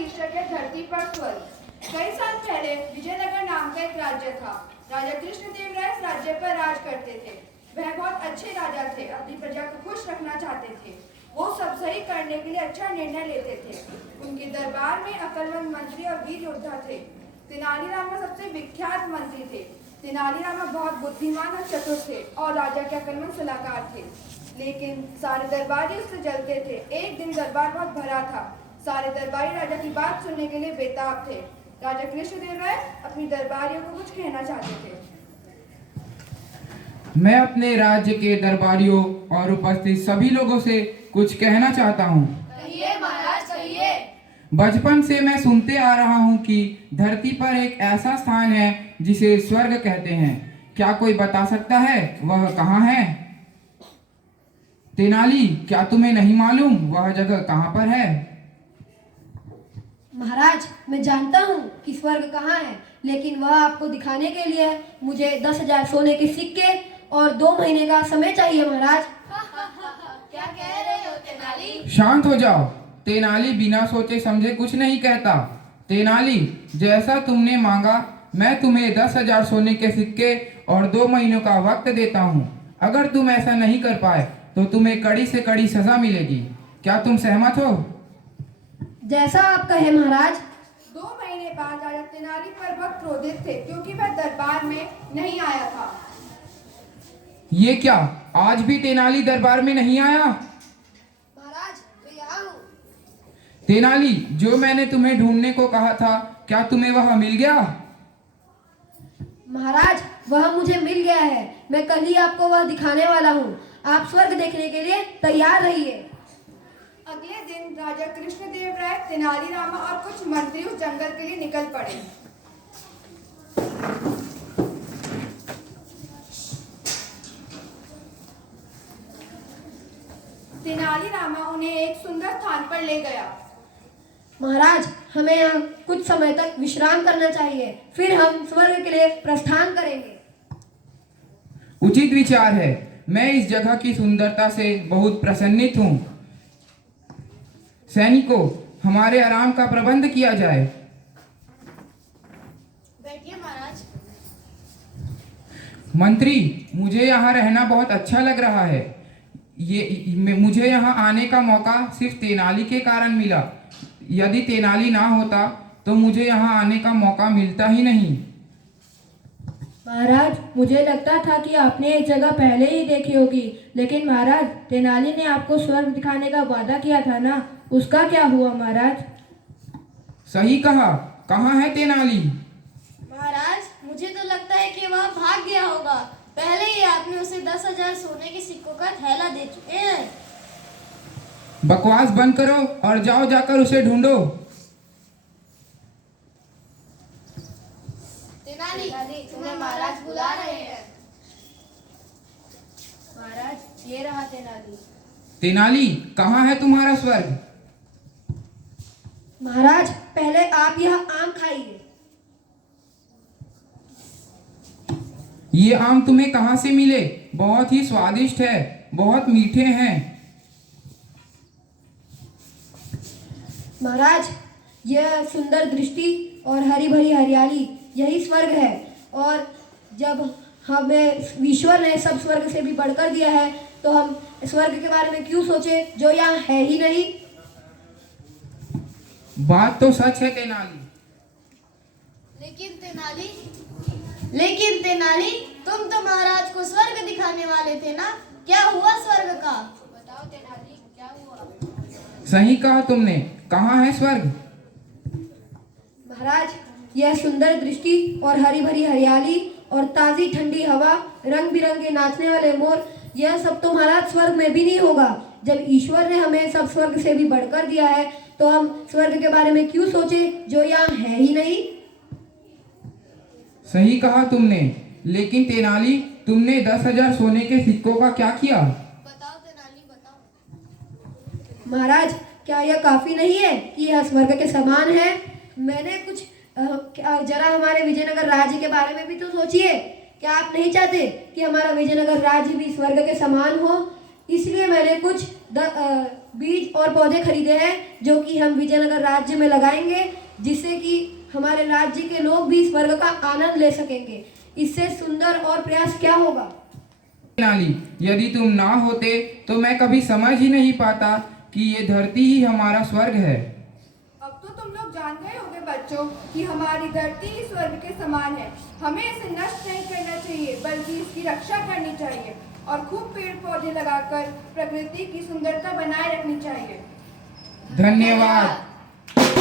शीर्षक है धरती पर स्वर्ग। कई साल पहले विजयनगर नाम का एक राज्य था। राजा कृष्णदेव राय इस राज्य पर राज करते थे। वह बहुत अच्छे राजा थे, अपनी प्रजा को खुश रखना चाहते थे। वो सब सही करने के लिए अच्छा निर्णय लेते थे। उनके दरबार में अक्लमंद मंत्री और वीर योद्धा थे। तेनालीरामा सबसे विख्यात मंत्री थे। तेनालीरामा बहुत बुद्धिमान और चतुर थे और राजा के अक्लमंद सलाहकार थे। लेकिन सारे दरबारी उससे जलते थे। एक दिन दरबार बहुत भरा था। सारे दरबारी राजा की बात सुनने के लिए बेताब थे। राजा कृष्णदेव राय अपनी दरबारियों को कुछ कहना चाहते थे। मैं अपने राज्य के दरबारियों और उपस्थित सभी लोगों से कुछ कहना चाहता हूँ। कहिए महाराज, कहिए। बचपन से मैं सुनते आ रहा हूँ कि धरती पर एक ऐसा स्थान है जिसे स्वर्ग कहते हैं। क्या कोई बता सकता है वह कहाँ है? तेनाली, क्या तुम्हें नहीं मालूम वह जगह कहाँ पर है? महाराज, मैं जानता हूँ कि स्वर्ग कहाँ है, लेकिन वह आपको दिखाने के लिए मुझे 10,000 सोने के सिक्के और 2 महीने का समय चाहिए महाराज। क्या कह रहे हो तेनाली? शांत हो जाओ। तेनाली बिना सोचे समझे कुछ नहीं कहता। तेनाली, जैसा तुमने मांगा मैं तुम्हें 10,000 सोने के सिक्के और 2 महीनों का वक्त देता हूँ। अगर तुम ऐसा नहीं कर पाए तो तुम्हें कड़ी से कड़ी सजा मिलेगी। क्या तुम सहमत हो? जैसा आप कहे महाराज। 2 महीने बाद राजा तेनाली पर बहुत क्रोधित थे क्योंकि वह दरबार में नहीं आया था। ये क्या, आज भी तेनाली दरबार में नहीं आया? महाराज, मैं यहाँ हूँ। तेनाली, जो मैंने तुम्हें ढूंढने को कहा था, क्या तुम्हें वह मिल गया? महाराज, वह मुझे मिल गया है। मैं कल ही आपको वह दिखाने वाला हूँ। आप स्वर्ग देखने के लिए तैयार रहिए। अगले दिन राजा कृष्णदेव राय, तेनालीरामा और कुछ मंत्री उस जंगल के लिए निकल पड़े। तेनालीरामा उन्हें एक सुंदर स्थान पर ले गया। महाराज, हमें यहाँ कुछ समय तक विश्राम करना चाहिए, फिर हम स्वर्ग के लिए प्रस्थान करेंगे। उचित विचार है। मैं इस जगह की सुंदरता से बहुत प्रसन्नित हूँ। सैनिकों, हमारे आराम का प्रबंध किया जाए। बैठिए महाराज। मंत्री, मुझे यहाँ रहना बहुत अच्छा लग रहा है। मुझे यहाँ आने का मौका सिर्फ तेनाली के कारण मिला। यदि तेनाली ना होता तो मुझे यहाँ आने का मौका मिलता ही नहीं। महाराज, मुझे लगता था कि आपने ये जगह पहले ही देखी होगी, लेकिन महाराज, तेनाली ने आपको स्वर्ग दिखाने का वादा किया था ना, उसका क्या हुआ महाराज? सही कहा। कहाँ है तेनाली? महाराज, मुझे तो लगता है कि वह भाग गया होगा। पहले ही आपने उसे 10,000 सोने के सिक्कों का थैला दे चुके हैं। बकवास बंद करो और जाओ जाकर उसे ढूंढो। तेनाली, तुम्हें महाराज बुला रहे हैं। महाराज, ये रहा तेनाली। तेनाली, कहाँ है तुम्हारा स्वर्ग? महाराज, पहले आप यह आम खाइए। ये आम तुम्हें कहाँ से मिले? बहुत ही स्वादिष्ट है, बहुत मीठे हैं। महाराज, यह सुंदर दृष्टि और हरी भरी हरियाली यही स्वर्ग है। और जब हमें ईश्वर ने सब स्वर्ग से भी बढ़कर दिया है तो हम स्वर्ग के बारे में क्यों सोचे जो यहाँ है ही नहीं। बात तो सच है तेनाली। लेकिन तेनाली, तुम तो महाराज को स्वर्ग दिखाने वाले थे ना? क्या हुआ स्वर्ग का? बताओ तेनाली, क्या हुआ? सही कहा तुमने। कहाँ है स्वर्ग? महाराज, यह सुंदर दृष्टि और हरी भरी हरियाली और ताज़ी ठंडी हवा, रंग बिरंगे नाचने वाले मोर, यह सब तो महाराज स्वर्ग में भी नहीं होगा। जब ईश्वर ने हमें सब स्वर्ग से भी बढ़कर दिया है तो हम स्वर्ग के बारे में क्यों सोचे जो यहाँ है ही नहीं। सही कहा तुमने। लेकिन तेनाली, तुमने 10,000 सोने के सिक्कों का क्या किया? बताओ तेनाली, बताओ। महाराज, क्या यह काफी नहीं है कि यह स्वर्ग के समान है? मैंने कुछ जरा हमारे विजयनगर राज्य के बारे में भी तो सोचिए। क्या आप नहीं चाहते कि हमारा विजयनगर राज्य भी स्वर्ग के समान हो? इसलिए मैंने कुछ बीज और पौधे खरीदे हैं जो कि हम विजयनगर राज्य में लगाएंगे, जिससे कि हमारे राज्य के लोग भी इस स्वर्ग का आनंद ले सकेंगे। इससे सुंदर और प्रयास क्या होगा। तेनाली, यदि तुम ना होते तो मैं कभी समझ ही नहीं पाता कि ये धरती ही हमारा स्वर्ग है। अब तो तुम लोग जान गए होंगे बच्चों कि हमारी धरती ही स्वर्ग के समान है। हमें इसे नष्ट नहीं करना चाहिए बल्कि इसकी रक्षा करनी चाहिए और खूब पेड़ पौधे लगाकर प्रकृति की सुंदरता बनाए रखनी चाहिए। धन्यवाद।